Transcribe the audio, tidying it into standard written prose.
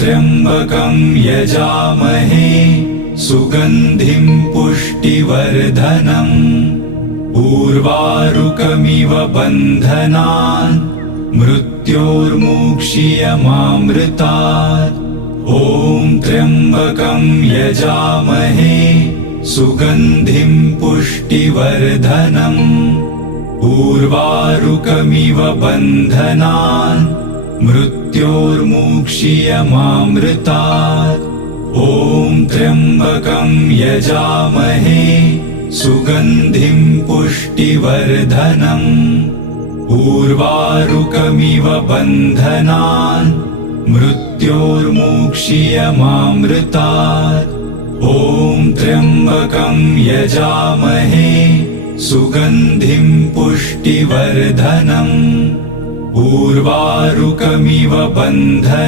त्र्यंबकं यजामहे सुगंधिं पुष्टिवर्धनम् उर्वारुकमिव बन्धनान् मृत्योर्मुक्षीयमामृतात्। ॐ त्र्यंबकं यजामहे सुगंधिं पुष्टिवर्धनम् उर्वारुकमिव बन्धनान् मृत्योर्मुक्षीयमामृतात्। ॐ त्र्यंबकं यजामहे सुगंधिं पुष्टिवर्धनम् उर्वारुकमिव बन्धनान् मृत्योर्मुक्षीयमामृतात्। ॐ त्र्यंबकं यजामहे सुगंधिं पुष्टिवर्धनम् उर्वारुकमिव बन्धनान्